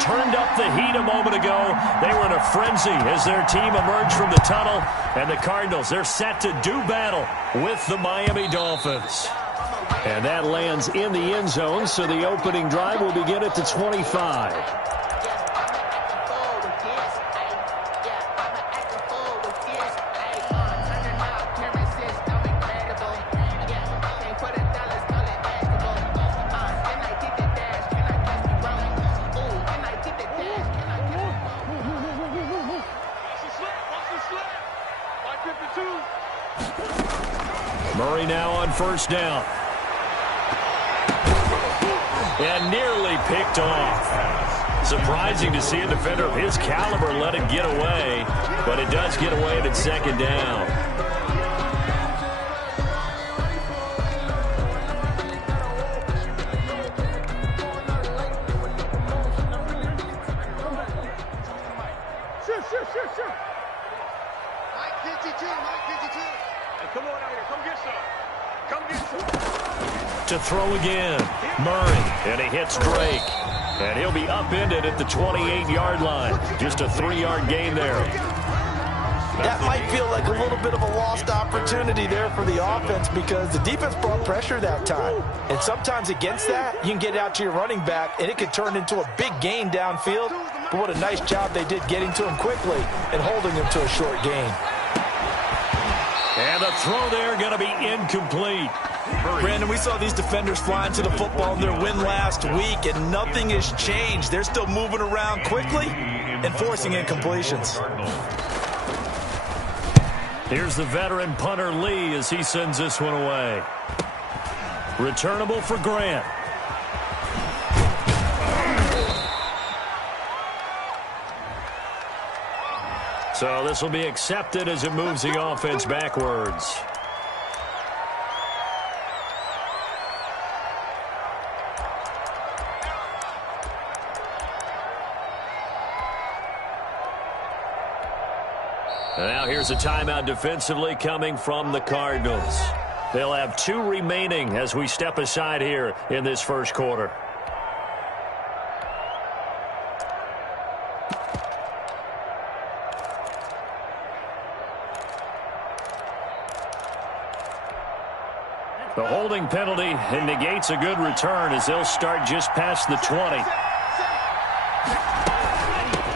turned up the heat a moment ago. They were in a frenzy as their team emerged from the tunnel. And the Cardinals, they're set to do battle with the Miami Dolphins. And that lands in the end zone, so the opening drive will begin at the 25. Murray now on first down. And nearly picked off. Surprising to see a defender of his caliber let it get away, but it does get away at second down. Sure. Mike 52. Hey, come on out here. Come get some. To throw again, Murray, and he hits Drake. And he'll be upended at the 28-yard line. Just a 3-yard gain there. That might feel like a little bit of a lost opportunity there for the offense because the defense brought pressure that time. And sometimes against that, you can get it out to your running back, and it could turn into a big gain downfield. But what a nice job they did getting to him quickly and holding him to a short gain. And the throw there going to be incomplete. Brandon, we saw these defenders flying to the football in their win last week, and nothing has changed. They're still moving around quickly and forcing incompletions. Here's the veteran punter Lee as he sends this one away. Returnable for Grant. So this will be accepted as it moves the offense backwards. And now here's a timeout defensively coming from the Cardinals. They'll have 2 remaining as we step aside here in this first quarter. The holding penalty negates a good return as they'll start just past the 20.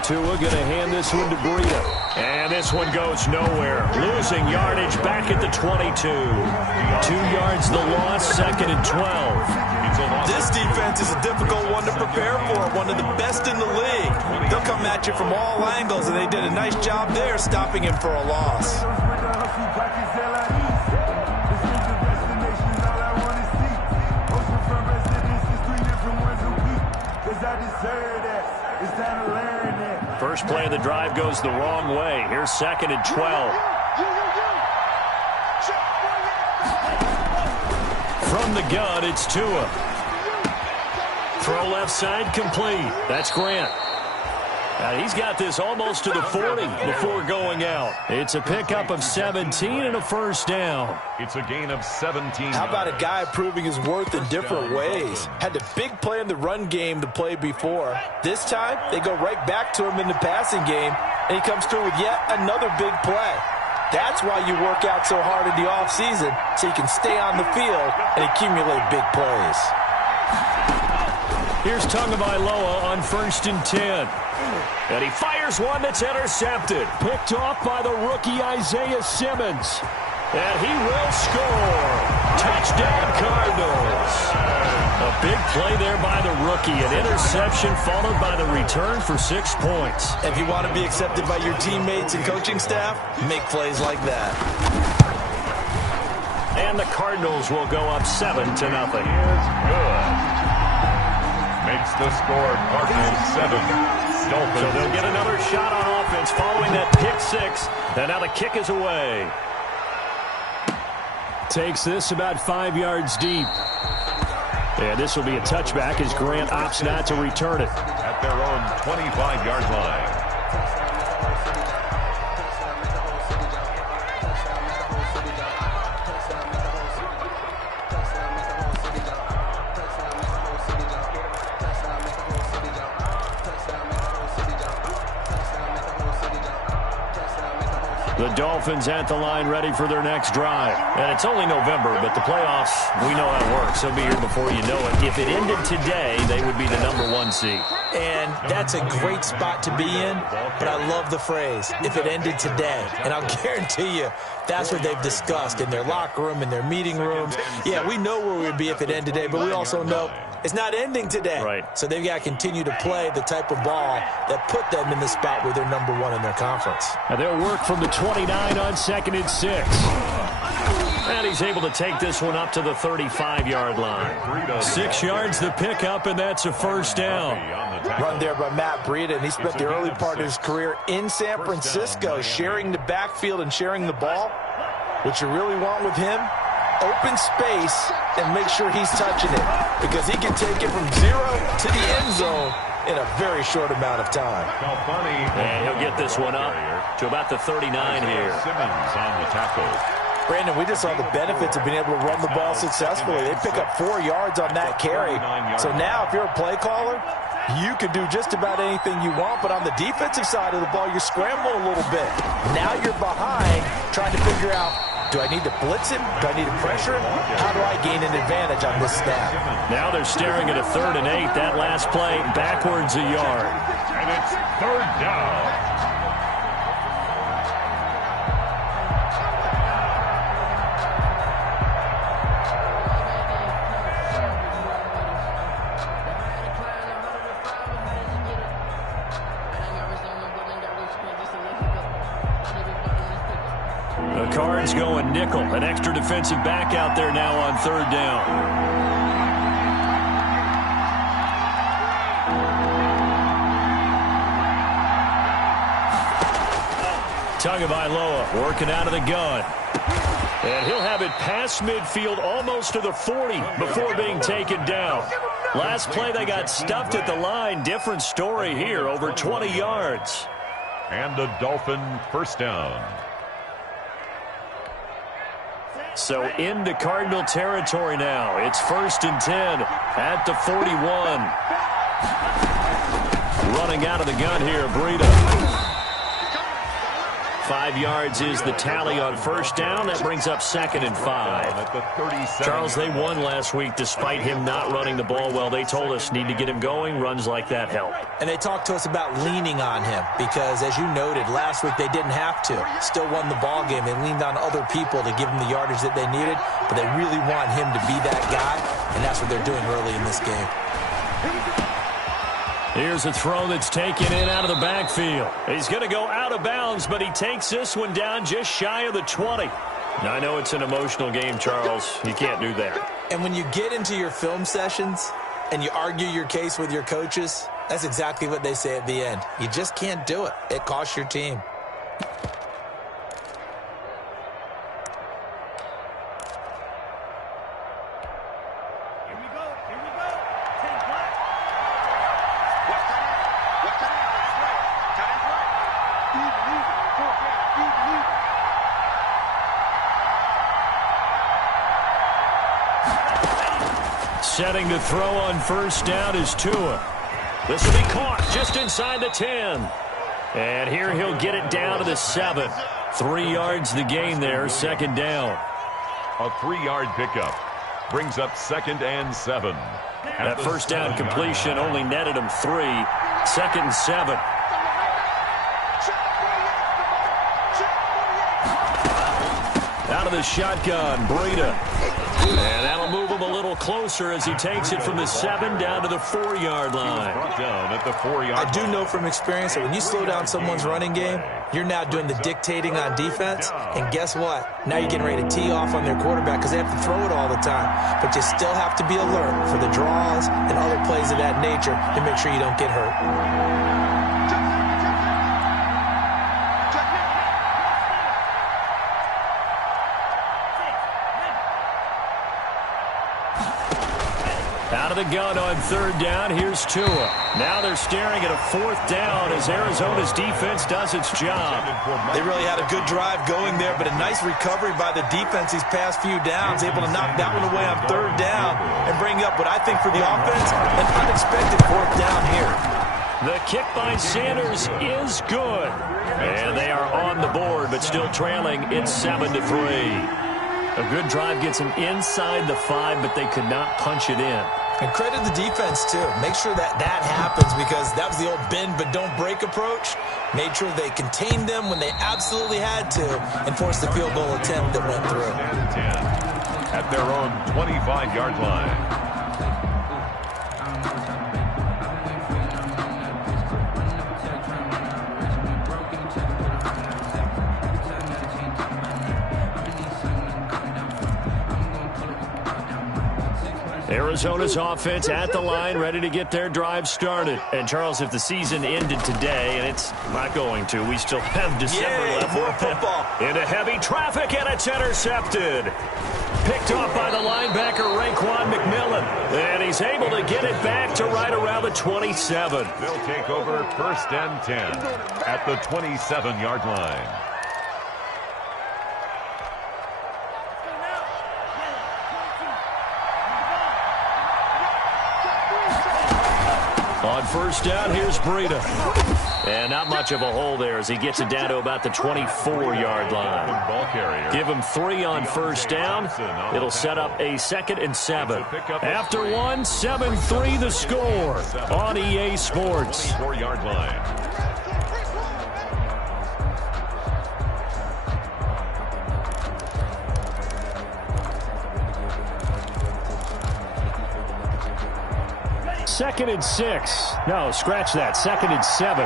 Tua going to hand this one to Breida. And this one goes nowhere. Losing yardage back at the 22. 2 yards the loss, 2nd and 12. This defense is a difficult one to prepare for, one of the best in the league. They'll come at you from all angles, and they did a nice job there stopping him for a loss. First play of the drive goes the wrong way. Here's 2nd and 12. From the gun, it's Tua. Throw left side complete. That's Grant. Now he's got this almost to the 40 before going out. It's a pickup of 17 and a first down. It's a gain of 17. How about a guy proving his worth in different ways? Had the big play in the run game the play before. This time, they go right back to him in the passing game, and he comes through with yet another big play. That's why you work out so hard in the offseason, so you can stay on the field and accumulate big plays. Here's Tagovailoa on 1st and 10. And he fires one that's intercepted. Picked off by the rookie Isaiah Simmons. And he will score. Touchdown, Cardinals. A big play there by the rookie. An interception followed by the return for 6 points. If you want to be accepted by your teammates and coaching staff, make plays like that. And the Cardinals will go up 7-0. Good. Makes the score Cardinals 7. Dolphins. So they'll get another shot on offense following that pick 6. And now the kick is away. Takes this about 5 yards deep. And this will be a touchback as Grant opts not to return it. At their own 25-yard line. The Dolphins at the line ready for their next drive. And it's only November, but the playoffs, we know how it works. They'll be here before you know it. If it ended today, they would be the #1 seed. And that's a great spot to be in, but I love the phrase, if it ended today. And I'll guarantee you, that's what they've discussed in their locker room, in their meeting rooms. Yeah, we know where we'd be if it ended today, but we also know it's not ending today. Right. So they've got to continue to play the type of ball that put them in the spot where they're #1 in their conference. And they'll work from the 29 on 2nd and 6. And he's able to take this one up to the 35-yard line. 6 yards the pickup, and that's a first down. Run there by Matt Breida, and he spent the early part of his career in San Francisco sharing the backfield and sharing the ball. What you really want with him, open space and make sure he's touching it, because he can take it from 0 to the end zone in a very short amount of time. And he'll get this one up to about the 39 here. Simmons on the tackle. Brandon, we just saw the benefits of being able to run the ball successfully. They pick up 4 yards on that carry. So now if you're a play caller, you can do just about anything you want, but on the defensive side of the ball, you're scrambling a little bit. Now you're behind trying to figure out, do I need to blitz him? Do I need to pressure him? How do I gain an advantage on this snap? Now they're staring at a 3rd and 8. That last play backwards a yard. And it's 3rd down. The Cards going nickel. An extra defensive back out there now on 3rd down. Tagovailoa working out of the gun. And he'll have it past midfield almost to the 40 before being taken down. Last play they got stuffed at the line. Different story here, over 20 yards. And a Dolphin first down. So into Cardinal territory now. It's 1st and 10 at the 41. Running out of the gun here, Breida. 5 yards is the tally on 1st down. That brings up 2nd and 5. Charles, they won last week despite him not running the ball well. They told us need to get him going. Runs like that help. And they talked to us about leaning on him because, as you noted, last week they didn't have to. Still won the ball game. They leaned on other people to give them the yardage that they needed, but they really want him to be that guy, and that's what they're doing early in this game. Here's a throw that's taken in out of the backfield. He's going to go out of bounds, but he takes this one down just shy of the 20. Now, I know it's an emotional game, Charles. You can't do that. And when you get into your film sessions and you argue your case with your coaches, that's exactly what they say at the end. You just can't do it. It costs your team. Setting to throw on 1st down is Tua. This will be caught just inside the 10. And here he'll get it down to the 7. 3 yards the gain there, 2nd down. A 3-yard pickup brings up 2nd and 7. That 1st down completion only netted him 3. 2nd and 7. Out of the shotgun, Breida. And that'll move him a little closer as he takes it from the 7 down to the 4-yard line. Down at the 4-yard line. I do know from experience that when you slow down someone's running game, you're now doing the dictating on defense. And guess what? Now you're getting ready to tee off on their quarterback because they have to throw it all the time. But you still have to be alert for the draws and other plays of that nature to make sure you don't get hurt. Out of the gun on 3rd down, here's Tua. Now they're staring at a 4th down as Arizona's defense does its job. They really had a good drive going there, but a nice recovery by the defense these past few downs, able to knock that one away on 3rd down and bring up what I think for the offense, an unexpected 4th down here. The kick by Sanders is good. And they are on the board, but still trailing. It's 7-3. A good drive gets them inside the 5, but they could not punch it in. And credit the defense, too. Make sure that happens, because that was the old bend but don't break approach. Made sure they contained them when they absolutely had to and forced the field goal attempt that went through. At their own 25-yard line. Arizona's offense at the line, ready to get their drive started. And, Charles, if the season ended today, and it's not going to, we still have December left. More football. Into heavy traffic, and it's intercepted. Picked off by the linebacker, Raekwon McMillan. And he's able to get it back to right around the 27. They'll take over 1st and 10 at the 27-yard line. On 1st down, here's Breida. And not much of a hole there as he gets it down to about the 24-yard line. Give him 3 on 1st down. It'll set up a 2nd and 7. After 1, 7-3 the score on EA Sports. 4-yard line. Second and 6. No, scratch that. 2nd and 7.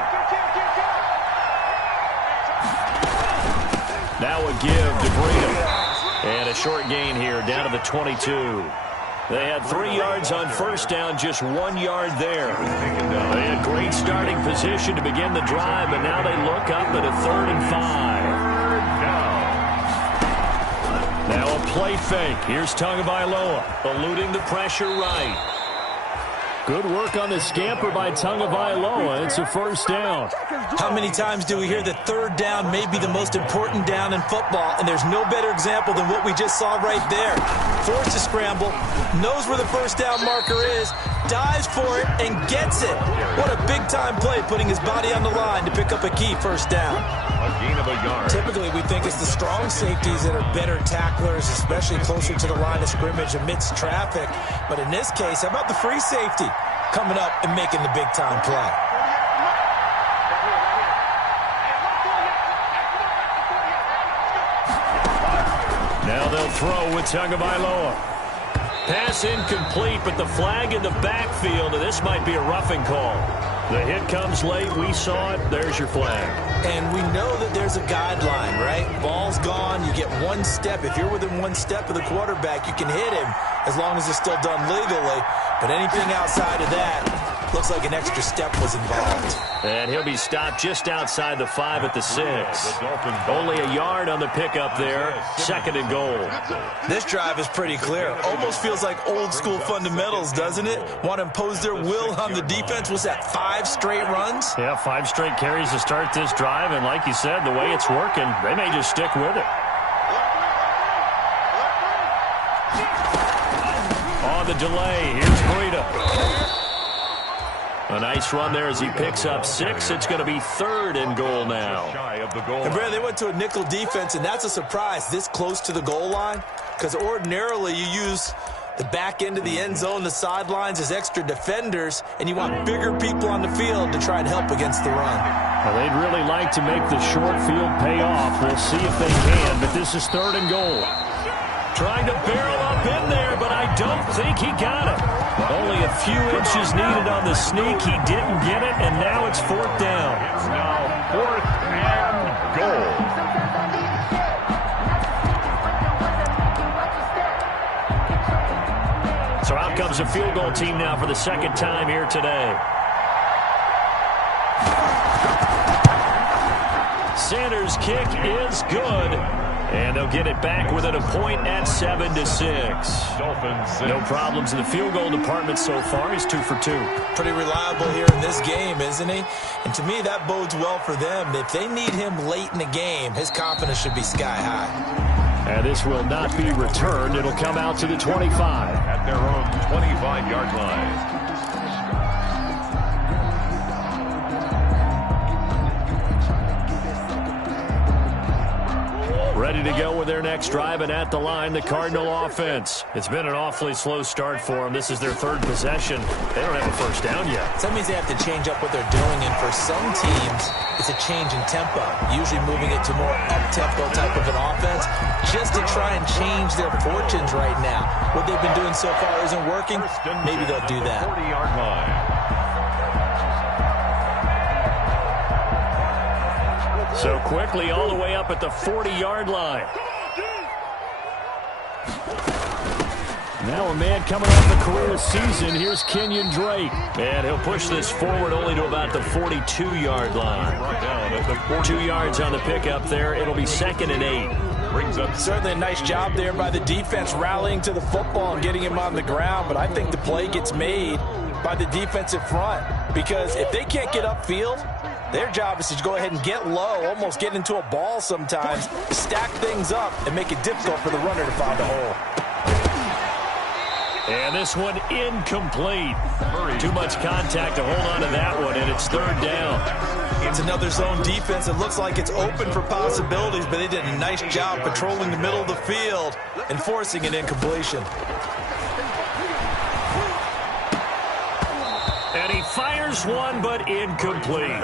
Now a give to Breida. And a short gain here down to the 22. They had 3 yards on 1st down, just 1 yard there. They had great starting position to begin the drive, but now they look up at a 3rd and 5. Now a play fake. Here's Tagovailoa, eluding the pressure right. Good work on the scamper by Tagovailoa. It's a 1st down. How many times do we hear that 3rd down may be the most important down in football, and there's no better example than what we just saw right there. Forced to scramble, knows where the 1st down marker is, dives for it, and gets it. What a big-time play, putting his body on the line to pick up a key 1st down. A gain of a yard. Typically, we think it's the strong safeties that are better tacklers, especially closer to the line of scrimmage amidst traffic. But in this case, how about the free safety coming up and making the big-time play? Now they'll throw with Tagovailoa. Pass incomplete, but the flag in the backfield, and this might be a roughing call. The hit comes late. We saw it. There's your flag. And we know that there's a guideline, right? Ball's gone. You get 1 step. If you're within 1 step of the quarterback, you can hit him as long as it's still done legally. But anything outside of that, looks like an extra step was involved. And he'll be stopped just outside the 5 at the 6. Only a yard on the pickup there. 2nd and goal. This drive is pretty clear. Almost feels like old school fundamentals, doesn't it? Want to impose their will on the defense. Was that 5 straight runs? Yeah, 5 straight carries to start this drive. And like you said, the way it's working, they may just stick with it. On the delay, here's Breida. A nice run there as he picks up 6. It's going to be 3rd and goal now. And Brad, they went to a nickel defense, and that's a surprise this close to the goal line, because ordinarily you use the back end of the end zone, the sidelines as extra defenders, and you want bigger people on the field to try and help against the run. Well, they'd really like to make the short field pay off. We'll see if they can, but this is 3rd and goal. Trying to barrel up in there, but I don't think he got it. Only a few inches needed on the sneak. He didn't get it, and now it's 4th down. It's now 4th and goal. So out comes a field goal team now for the 2nd time here today. Sanders' kick is good. And they'll get it back within a point at 7-6. No problems in the field goal department so far. He's 2 for 2. Pretty reliable here in this game, isn't he? And to me, that bodes well for them. If they need him late in the game, his confidence should be sky high. And this will not be returned. It'll come out to the 25. At their own 25-yard line. ready to go with their next drive, and at the line, the Cardinal offense. It's been an awfully slow start for them. This is their third possession. They don't have a first down yet. So that means they have to change up what they're doing, and for some teams, it's a change in tempo, usually moving it to more up-tempo type of an offense, just to try and change their fortunes right now. What they've been doing so far isn't working. Maybe they'll do that. 40-yard line. So quickly all the way up at the 40-yard line. Now a man coming off the career season. Here's Kenyon Drake. And he'll push this forward only to about the 42-yard line. 2 yards on the pickup there. It'll be 2nd and 8. Brings up Certainly a nice job there by the defense rallying to the football and getting him on the ground. But I think the play gets made by the defensive front. Because if they can't get upfield, their job is to go ahead and get low, almost get into a ball sometimes, stack things up, and make it difficult for the runner to find a hole. And this one incomplete. Too much contact to hold on to that one, and it's 3rd down. It's another zone defense. It looks like it's open for possibilities, but they did a nice job patrolling the middle of the field and forcing an incompletion. And he fires one, but incomplete.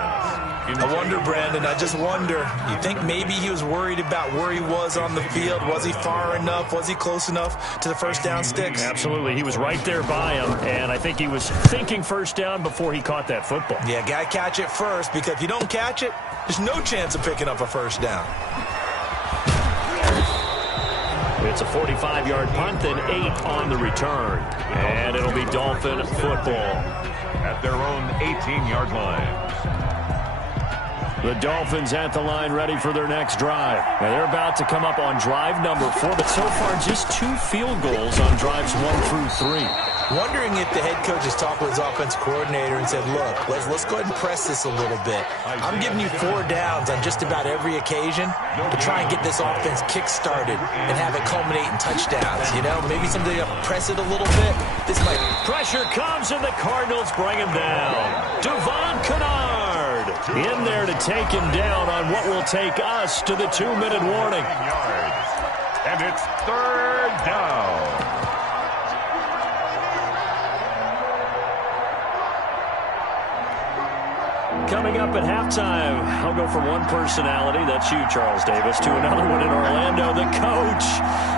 I wonder, Brandon, I just wonder. You think maybe he was worried about where he was on the field? Was he far enough? Was he close enough to the first down sticks? Absolutely. He was right there by him, and I think he was thinking first down before he caught that football. Yeah, got to catch it first, because if you don't catch it, there's no chance of picking up a first down. It's a 45-yard punt and 8 on the return. And it'll be Dolphin football. At their own 18-yard line. The Dolphins at the line ready for their next drive. Now they're about to come up on drive number 4, but so far just 2 field goals on drives 1 through 3. Wondering if the head coach has talked with his offense coordinator and said, look, let's go ahead and press this a little bit. I'm giving you 4 downs on just about every occasion to try and get this offense kick-started and have it culminate in touchdowns. You know, maybe somebody to press it a little bit. This might... Pressure comes, and the Cardinals bring him down. Devon Kennard in there to take him down on what will take us to the 2-minute warning. And it's 3rd down. Coming up at halftime, I'll go from one personality, that's you, Charles Davis, to another one in Orlando, the coach.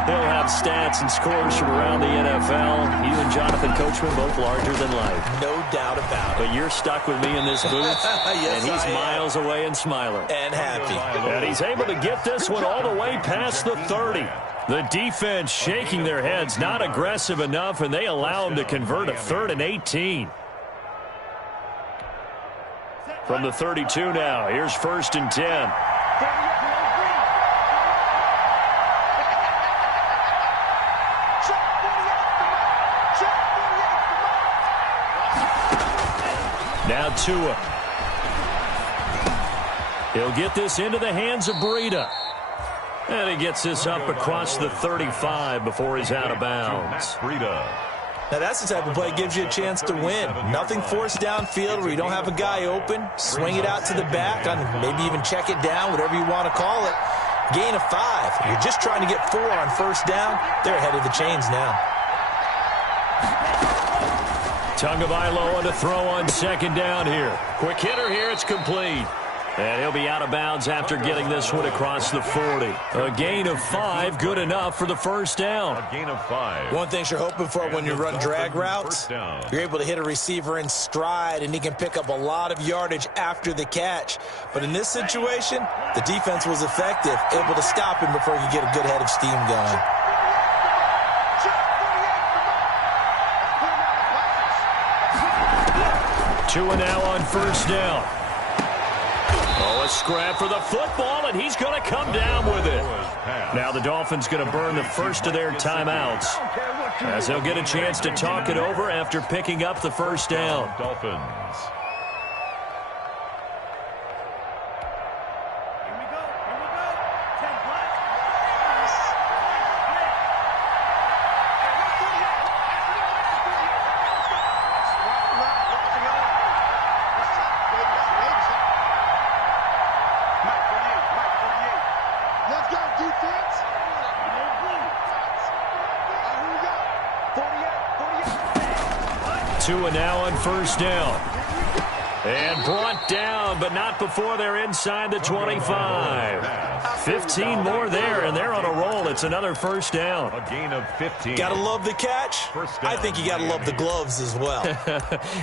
He'll have stats and scores from around the NFL. You and Jonathan Coachman, both larger than life. No doubt about it. But you're stuck with me in this booth, yes, and he's miles away and smiling. And happy. And he's able to get this one all the way past the 30. The defense shaking their heads, not aggressive enough, and they allow him to convert a 3rd and 18. From the 32 now, here's 1st and 10. Now Tua. He'll get this into the hands of Breida. And he gets this up across the 35 before he's out of bounds. Breida. Now, that's the type of play that gives you a chance to win. Nothing forced downfield where you don't have a guy open. Swing it out to the back, and maybe even check it down, whatever you want to call it. Gain of 5. You're just trying to get 4 on first down. They're ahead of the chains now. Tagovailoa to throw on 2nd down here. Quick hitter here, it's complete. And he'll be out of bounds after getting this one across the 40. A gain of 5, good enough for the first down. A gain of 5. One thing you're hoping for when you run drag routes, you're able to hit a receiver in stride, and he can pick up a lot of yardage after the catch. But in this situation, the defense was effective, able to stop him before he could get a good head of steam going. Tua now on first down. Oh, a scrap for the football, and he's going to come down with it. Now the Dolphins going to burn the first of their timeouts, as they'll get a chance to talk it over after picking up the first down. Dolphins. Let's go, defense. Tua now on first down. And brought down, but not before they're inside the 25. 15 more there, and they're on a roll. It's another first down. A gain of 15. Gotta love the catch. I think you gotta love the gloves as well.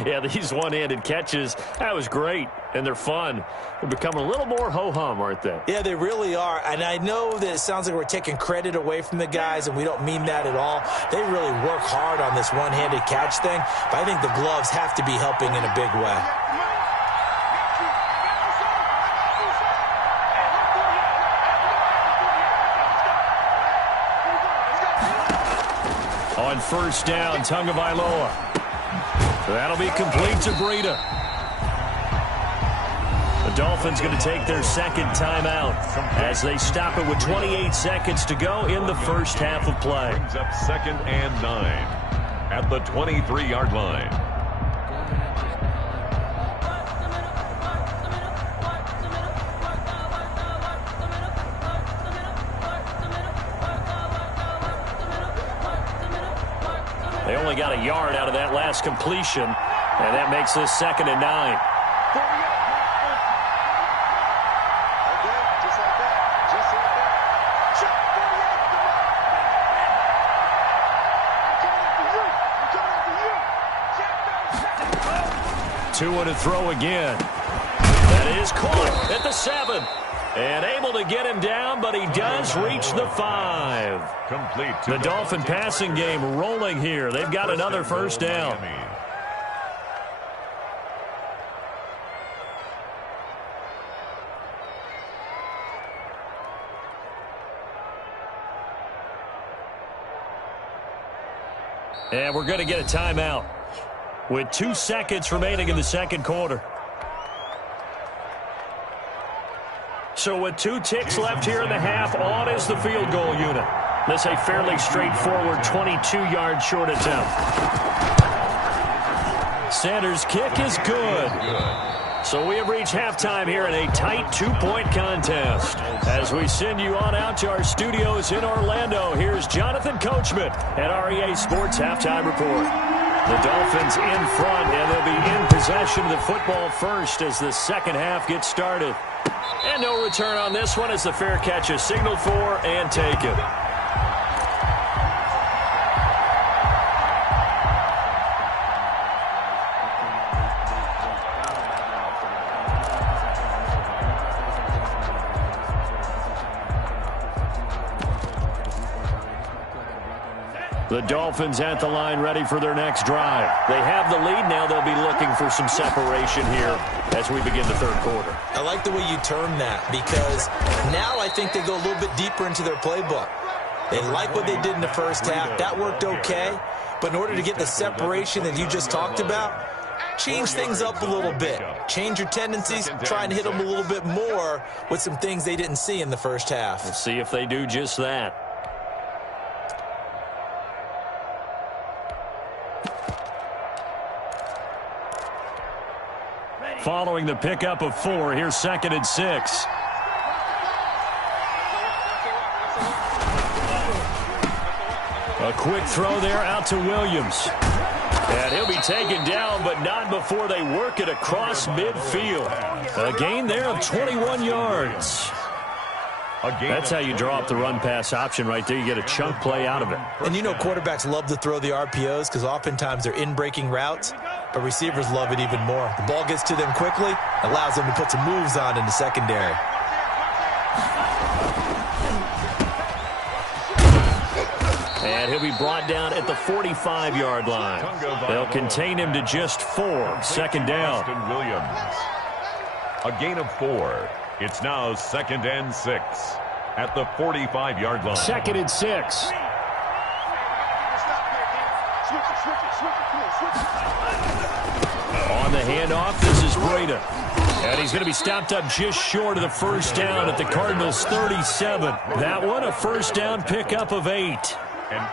Yeah, these one-handed catches, that was great, and they're fun. They're becoming a little more ho-hum, aren't they? Yeah, they really are, and I know that it sounds like we're taking credit away from the guys, and we don't mean that at all. They really work hard on this one-handed catch thing, but I think the gloves have to be helping in a big way. On first down, Tagovailoa. That'll be complete to Breida. The Dolphins going to take their second timeout as they stop it with 28 seconds to go in the first half of play. Brings up 2nd and 9 at the 23-yard line. They only got a yard out of that last completion, and that makes this 2nd and 9. Tua to throw again. That is caught at the 7. And able to get him down, but he does reach the 5. Complete. The Dolphin passing game rolling here. They've got another first down. And we're going to get a timeout with 2 seconds remaining in the second quarter. So with 2 ticks left here in the half, on is the field goal unit. This a fairly straightforward 22-yard short attempt. Sanders' kick is good. So we have reached halftime here in a tight 2-point contest. As we send you on out to our studios in Orlando, here's Jonathan Coachman at REA Sports Halftime Report. The Dolphins in front, and they'll be in possession of the football first as the second half gets started. And no return on this one as the fair catch is signaled for and taken. The Dolphins at the line ready for their next drive. They have the lead. Now they'll be looking for some separation here as we begin the third quarter. I like the way you term that because now I think they go a little bit deeper into their playbook. They like what they did in the first half. That worked okay. But in order to get the separation that you just talked about, change things up a little bit. Change your tendencies. Try and hit them a little bit more with some things they didn't see in the first half. We'll see if they do just that. Following the pickup of 4, here's 2nd and 6. A quick throw there out to Williams. And he'll be taken down, but not before they work it across midfield. A gain there of 21 yards. That's how you draw up the run-pass option right there. You get a chunk play out of it. And you know quarterbacks love to throw the RPOs because oftentimes they're in-breaking routes, but receivers love it even more. The ball gets to them quickly, allows them to put some moves on in the secondary. And he'll be brought down at the 45-yard line. They'll contain him to just 4. 2nd down. Williams. A gain of 4. It's now 2nd and 6 at the 45-yard line. 2nd and 6. On the handoff, this is Breida. And he's going to be stopped up just short of the first down at the Cardinals' 37. That one, a first down pickup of 8.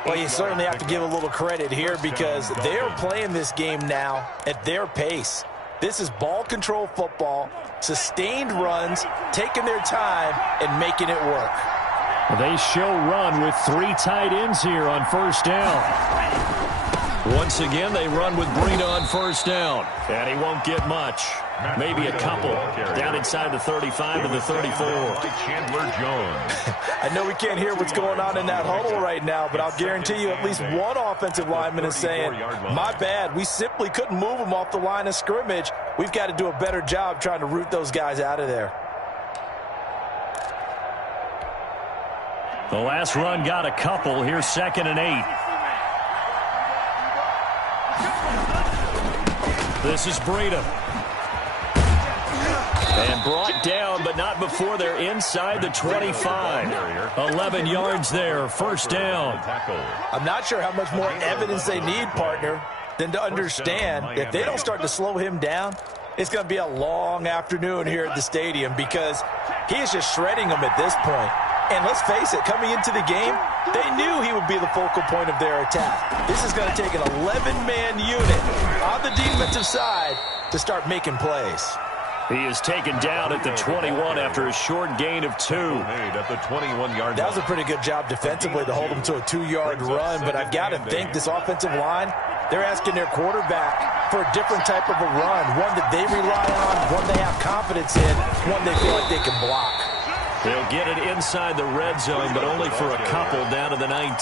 Well, you certainly have to give a little credit here because they're playing this game now at their pace. This is ball control football, sustained runs, taking their time, and making it work. They show run with 3 tight ends here on first down. Once again, they run with Breida on first down. And he won't get much. Maybe a couple. Down inside the 35 to the 34. Chandler Jones. I know we can't hear what's going on in that huddle right now, but I'll guarantee you at least one offensive lineman is saying, my bad, we simply couldn't move them off the line of scrimmage. We've got to do a better job trying to root those guys out of there. The last run got a couple. Here's 2nd and 8. This is Breida. And brought down, but not before they're inside the 25. 11 yards there, first down. I'm not sure how much more evidence they need, partner, than to understand if they don't start to slow him down, it's going to be a long afternoon here at the stadium because he is just shredding them at this point. And let's face it, coming into the game, they knew he would be the focal point of their attack. This is going to take an 11-man unit on the defensive side to start making plays. He is taken down at the 21 after a short gain of 2. At the 21-yard That was a pretty good job defensively to hold him to a 2-yard run, but I've got to think this offensive line, they're asking their quarterback for a different type of a run, one that they rely on, one they have confidence in, one they feel like they can block. They'll get it inside the red zone, but only for a couple down to the 19.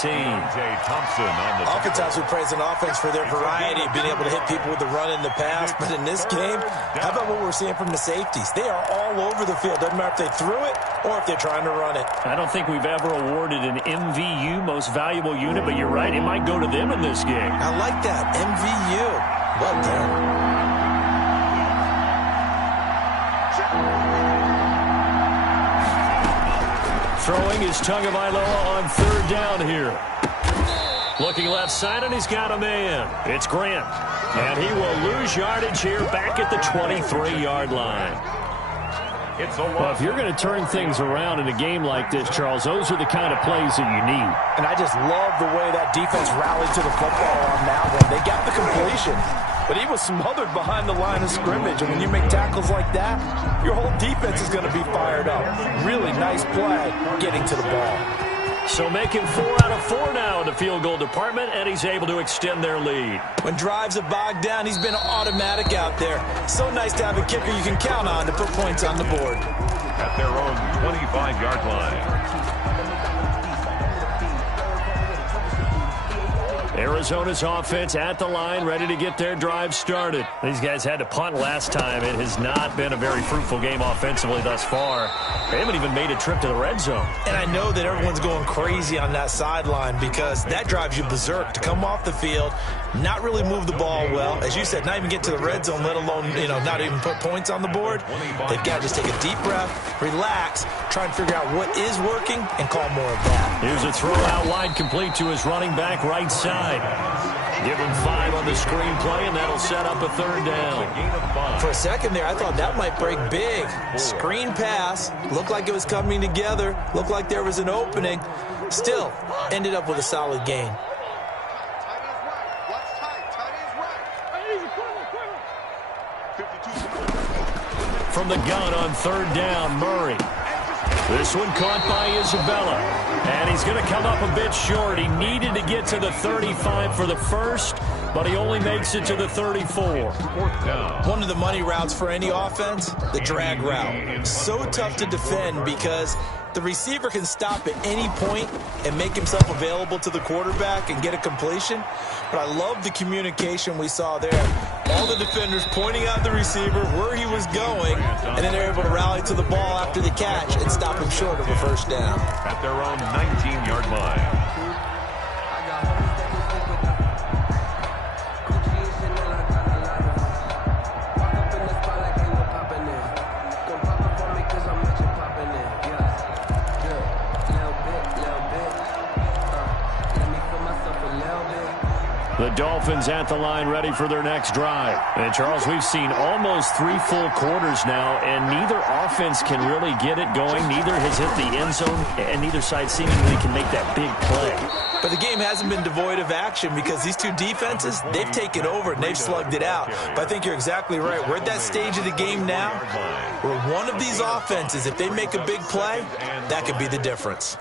Thompson on the Oftentimes we praise an offense for their variety, being able to hit people with the run in the pass. But in this game, how about what we're seeing from the safeties? They are all over the field. Doesn't matter if they threw it or if they're trying to run it. I don't think we've ever awarded an MVU, most valuable unit, but you're right. It might go to them in this game. I like that. MVU. Well done. Throwing is Tagovailoa on 3rd down here. Looking left side, and he's got a man. It's Grant. And he will lose yardage here back at the 23-yard line. Well, if you're going to turn things around in a game like this, Charles, those are the kind of plays that you need. And I just love the way that defense rallied to the football on that one. They got the completion, but he was smothered behind the line of scrimmage. And when you make tackles like that, your whole defense is going to be fired up. Really nice play getting to the ball. So making 4 out of 4 now in the field goal department, and he's able to extend their lead. When drives have bogged down, he's been automatic out there. So nice to have a kicker you can count on to put points on the board. At their own 25-yard line. Arizona's offense at the line, ready to get their drive started. These guys had to punt last time. It has not been a very fruitful game offensively thus far. They haven't even made a trip to the red zone. And I know that everyone's going crazy on that sideline because that drives you berserk to come off the field, not really move the ball well. As you said, not even get to the red zone, let alone, not even put points on the board. They've got to just take a deep breath, relax, try and figure out what is working, and call more of that. Here's a throw out wide, complete to his running back right side. Give him 5 on the screen play, and that'll set up a 3rd down. For a second there, I thought that might break big. Screen pass, looked like it was coming together, looked like there was an opening. Still, ended up with a solid gain. From the gun on 3rd down, Murray. This one caught by Isabella. And he's going to come up a bit short. He needed to get to the 35 for the first, but he only makes it to the 34. One of the money routes for any offense, the drag route. So tough to defend because the receiver can stop at any point and make himself available to the quarterback and get a completion. But I love the communication we saw there. All the defenders pointing out the receiver where he was going, and then they're able to rally to the ball after the catch and stop him short of a first down. At their own 19-yard line. The Dolphins at the line ready for their next drive. And Charles, we've seen almost 3 full quarters now, and neither offense can really get it going. Neither has hit the end zone, and neither side seemingly can make that big play. But the game hasn't been devoid of action because these two defenses, they've taken over and they've slugged it out. But I think you're exactly right. We're at that stage of the game now where one of these offenses, if they make a big play, that could be the difference.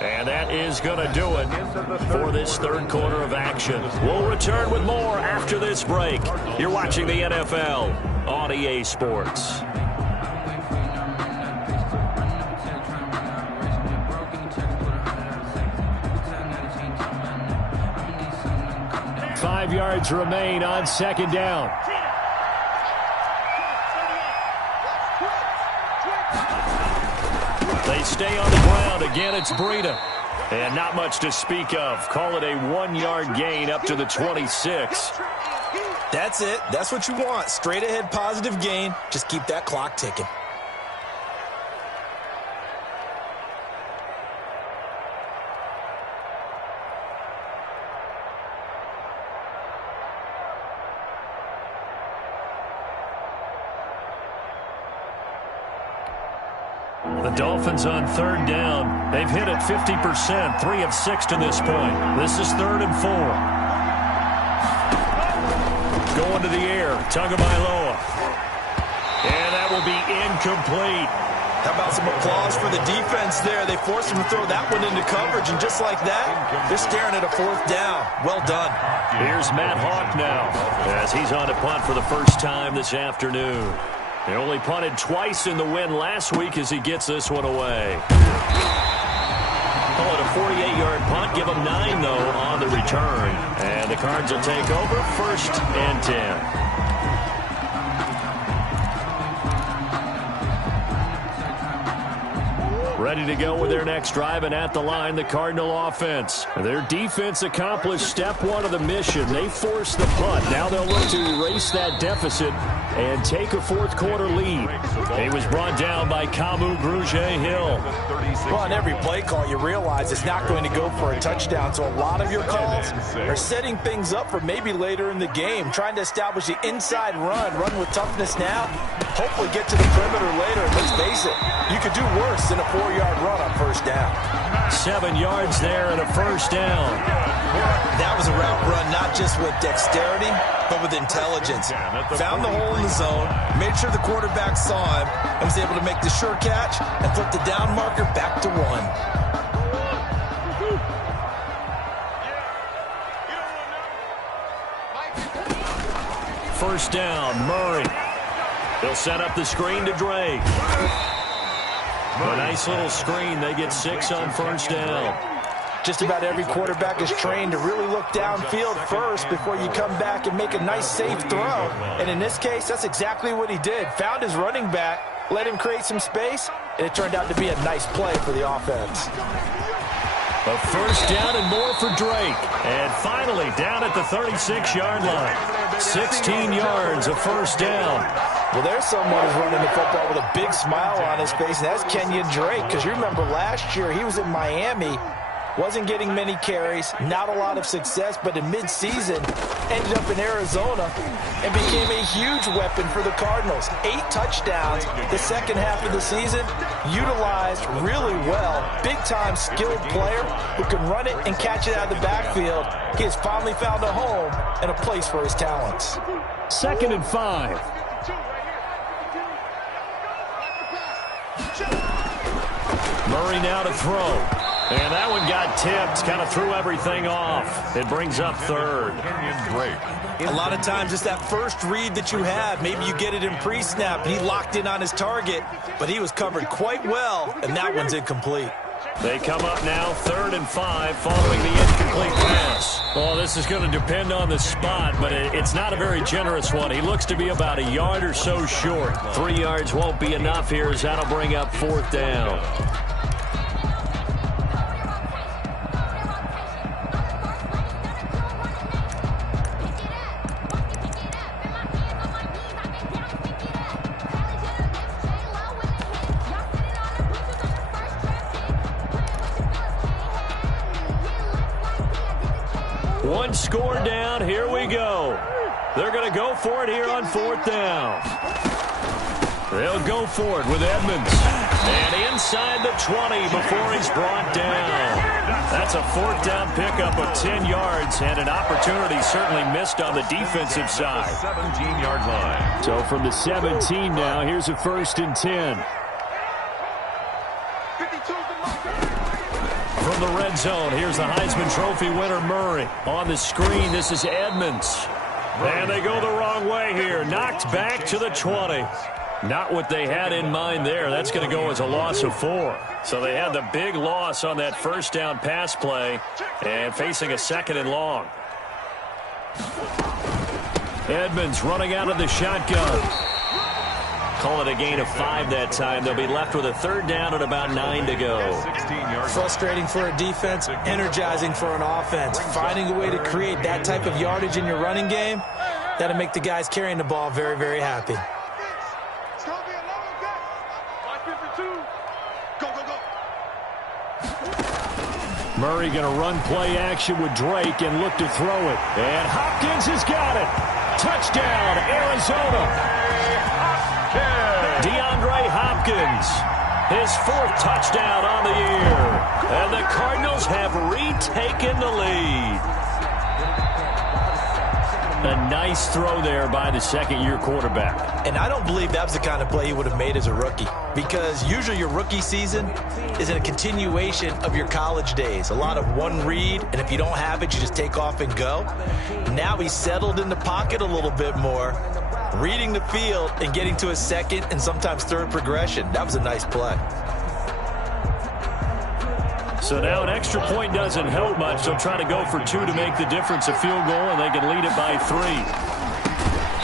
And that is going to do it for this third quarter of action. We'll return with more after this break. You're watching the NFL on EA Sports. Five yards remain on second down. They stay on the ground. Again, it's Breida. And not much to speak of. Call it a 1-yard gain up to the 26. That's it. That's what you want. Straight ahead positive gain. Just keep that clock ticking. The Dolphins on third down. They've hit it 50%, 3 of 6 to this point. This is 3rd and 4. Going to the air, Tagovailoa. And that will be incomplete. How about some applause for the defense there? They forced him to throw that one into coverage, and just like that, they're staring at a 4th down. Well done. Here's Matt Hawk now as he's on to punt for the first time this afternoon. They only punted twice in the win last week as he gets this one away. Call it a 48-yard punt. Give him 9, though, on the return. And the Cards will take over 1st and 10. Ready to go with their next drive, and at the line, the Cardinal offense. Their defense accomplished step 1 of the mission. They forced the punt. Now they'll look to erase that deficit and take a 4th quarter lead. He was brought down by Kamu Grugier-Hill. Well, on every play call, you realize it's not going to go for a touchdown. So a lot of your calls are setting things up for maybe later in the game, trying to establish the inside run with toughness now, hopefully get to the perimeter later. And let's face it, you could do worse than a 4-yard run on 1st down. 7 yards there and a 1st down. That was a route run not just with dexterity, but with intelligence. Found the hole in the zone, made sure the quarterback saw him, and was able to make the sure catch and flip the down marker back to 1. First down, Murray. He'll set up the screen to Drake. A nice little screen. They get 6 on 1st down. Just about every quarterback is trained to really look downfield first before you come back and make a nice, safe throw. And in this case, that's exactly what he did. Found his running back, let him create some space, and it turned out to be a nice play for the offense. A 1st down and more for Drake. And finally, down at the 36-yard line. 16 yards, a 1st down. Well, there's someone who's running the football with a big smile on his face, and that's Kenyon Drake. Because you remember last year, he was in Miami. Wasn't getting many carries, not a lot of success, but in midseason ended up in Arizona and became a huge weapon for the Cardinals. 8 touchdowns the second half of the season, utilized really well. Big-time skilled player who can run it and catch it out of the backfield. He has finally found a home and a place for his talents. 2nd and 5. Murray now to throw. And that one got tipped, kind of threw everything off. It brings up 3rd. A lot of times it's that first read that you have. Maybe you get it in pre-snap, and he locked in on his target, but he was covered quite well, and that one's incomplete. They come up now 3rd and 5 following the incomplete pass. Well, this is going to depend on the spot, but it's not a very generous one. He looks to be about a yard or so short. 3 yards won't be enough here as that'll bring up 4th down. One score down. Here we go. They're going to go for it here on 4th down. They'll go for it with Edmonds. And inside the 20 before he's brought down. That's a 4th down pickup of 10 yards and an opportunity certainly missed on the defensive side. 17-yard line. So from the 17 now, here's a 1st and 10. from the red zone. Here's the Heisman Trophy winner, Murray. On the screen, this is Edmonds. And they go the wrong way here. Knocked back to the 20. Not what they had in mind there. That's going to go as a loss of 4. So they had the big loss on that first down pass play and facing a 2nd and long. Edmonds running out of the shotgun. Call it a gain of 5 that time. They'll be left with a 3rd down and about 9 to go. Frustrating for a defense, energizing for an offense. Finding a way to create that type of yardage in your running game, that'll make the guys carrying the ball very, very happy. Murray going to run play action with Drake and look to throw it. And Hopkins has got it. Touchdown, Arizona. DeAndre Hopkins, his 4th touchdown on the year. And the Cardinals have retaken the lead. A nice throw there by the 2nd-year quarterback. And I don't believe that was the kind of play he would have made as a rookie, because usually your rookie season is in a continuation of your college days. A lot of one read, and if you don't have it, you just take off and go. Now he's settled in the pocket a little bit more, reading the field and getting to his 2nd and sometimes 3rd progression. That was a nice play. So now an extra point doesn't help much. They'll try to go for 2 to make the difference a field goal, and they can lead it by 3.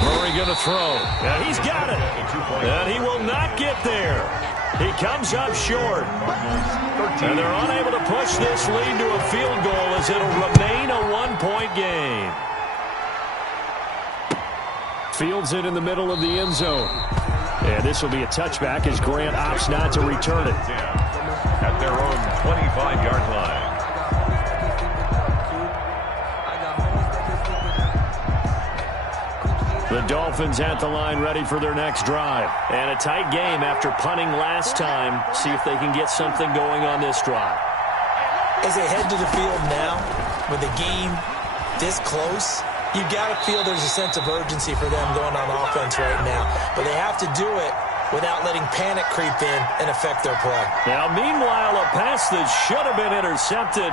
Murray going to throw. Now he's got it. And he will not get there. He comes up short. And they're unable to push this lead to a field goal as it'll remain a 1-point game. Fields it in the middle of the end zone. And this will be a touchback as Grant opts not to return it. At their own 25-yard line. The Dolphins at the line ready for their next drive. And a tight game after punting last time. See if they can get something going on this drive. As they head to the field now, with the game this close, you got to feel there's a sense of urgency for them going on offense right now. But they have to do it without letting panic creep in and affect their play. Now, meanwhile, a pass that should have been intercepted,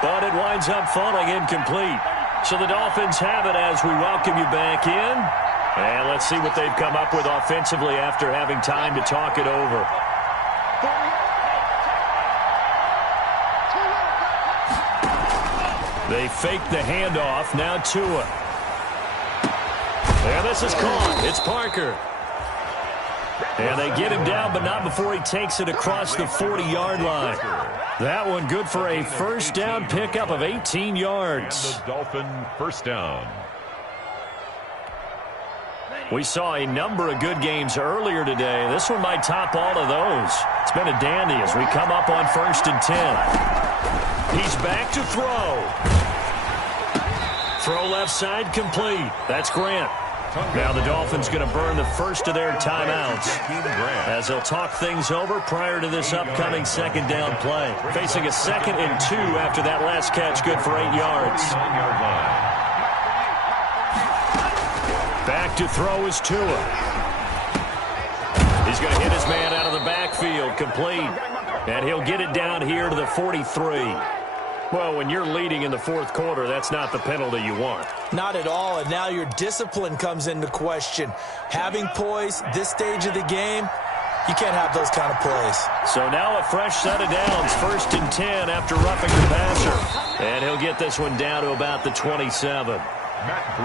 but it winds up falling incomplete. So the Dolphins have it as we welcome you back in. And let's see what they've come up with offensively after having time to talk it over. They fake the handoff. Now Tua. And this is caught. It's Parker. And they get him down, but not before he takes it across the 40-yard line. That one good for a first down pickup of 18 yards. And the Dolphin first down. We saw a number of good games earlier today. This one might top all of those. It's been a dandy as we come up on 1st and 10. He's back to throw. Throw left side complete. That's Grant. Now the Dolphins going to burn the first of their timeouts as they'll talk things over prior to this upcoming 2nd down play. Facing a 2nd and 2 after that last catch, good for 8 yards. Back to throw is Tua. He's going to hit his man out of the backfield, complete. And he'll get it down here to the 43. Well, when you're leading in the 4th quarter, that's not the penalty you want. Not at all, and now your discipline comes into question. Having poise this stage of the game, you can't have those kind of plays. So now a fresh set of downs, 1st and 10 after roughing the passer. And he'll get this one down to about the 27.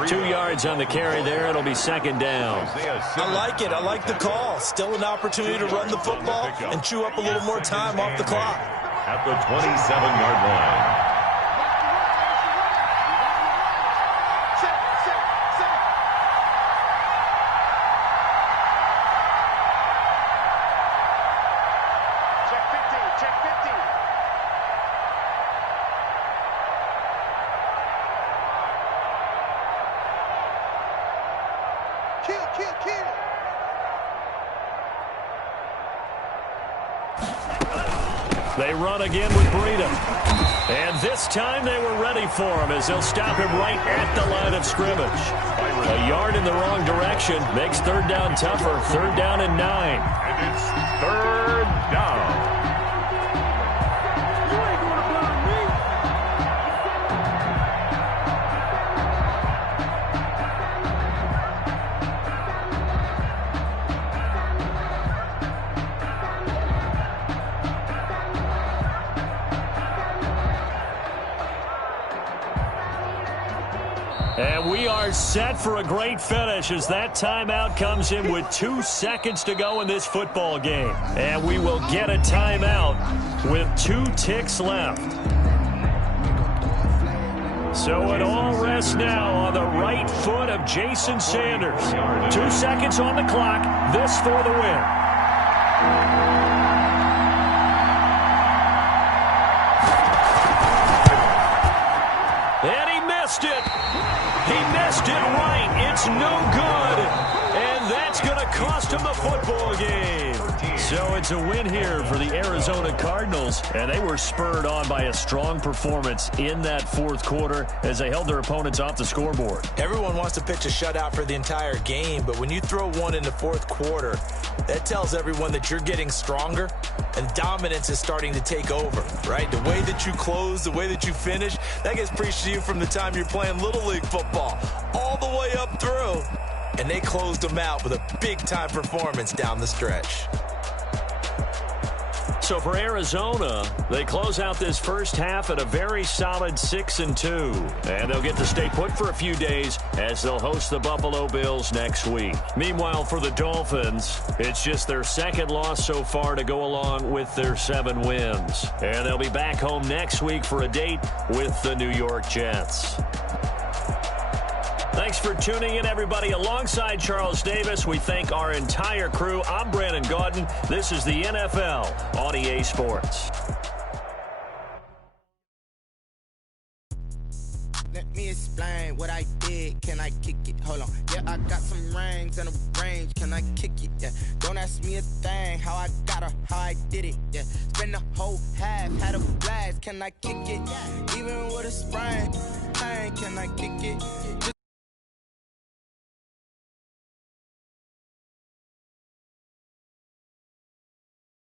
2 yards on the carry there. It'll be 2nd down. I like it. I like the call. Still an opportunity to run the football and chew up a little more time off the clock. At the 27-yard line. They run again with Breida. And this time they were ready for him as they'll stop him right at the line of scrimmage. A yard in the wrong direction makes 3rd down tougher. 3rd down and 9. And it's 3rd down. And we are set for a great finish as that timeout comes in with 2 seconds to go in this football game. And we will get a timeout with 2 ticks left. So it all rests now on the right foot of Jason Sanders. 2 seconds on the clock. This for the win. And he missed it. He missed it right. It's no good. And that's going to cost him the football game. So it's a win here for the Arizona Cardinals. And they were spurred on by a strong performance in that fourth quarter as they held their opponents off the scoreboard. Everyone wants to pitch a shutout for the entire game, but when you throw one in the fourth quarter, that tells everyone that you're getting stronger and dominance is starting to take over, right? The way that you close, the way that you finish, that gets preached to you from the time you're playing Little League football all the way up through. And they closed them out with a big-time performance down the stretch. So for Arizona, they close out this first half at a very solid 6-2. And they'll get to stay put for a few days as they'll host the Buffalo Bills next week. Meanwhile, for the Dolphins, it's just their second loss so far to go along with their 7 wins. And they'll be back home next week for a date with the New York Jets. Thanks for tuning in, everybody. Alongside Charles Davis, we thank our entire crew. I'm Brandon Gaudin. This is the NFL on EA Sports. Let me explain what I did. Can I kick it? Hold on. Yeah, I got some rings and a range. Can I kick it? Yeah. Don't ask me a thing. How I got her, how I did it. Yeah. Spend the whole half, had a blast. Can I kick it? Even with a sprain, can I kick it?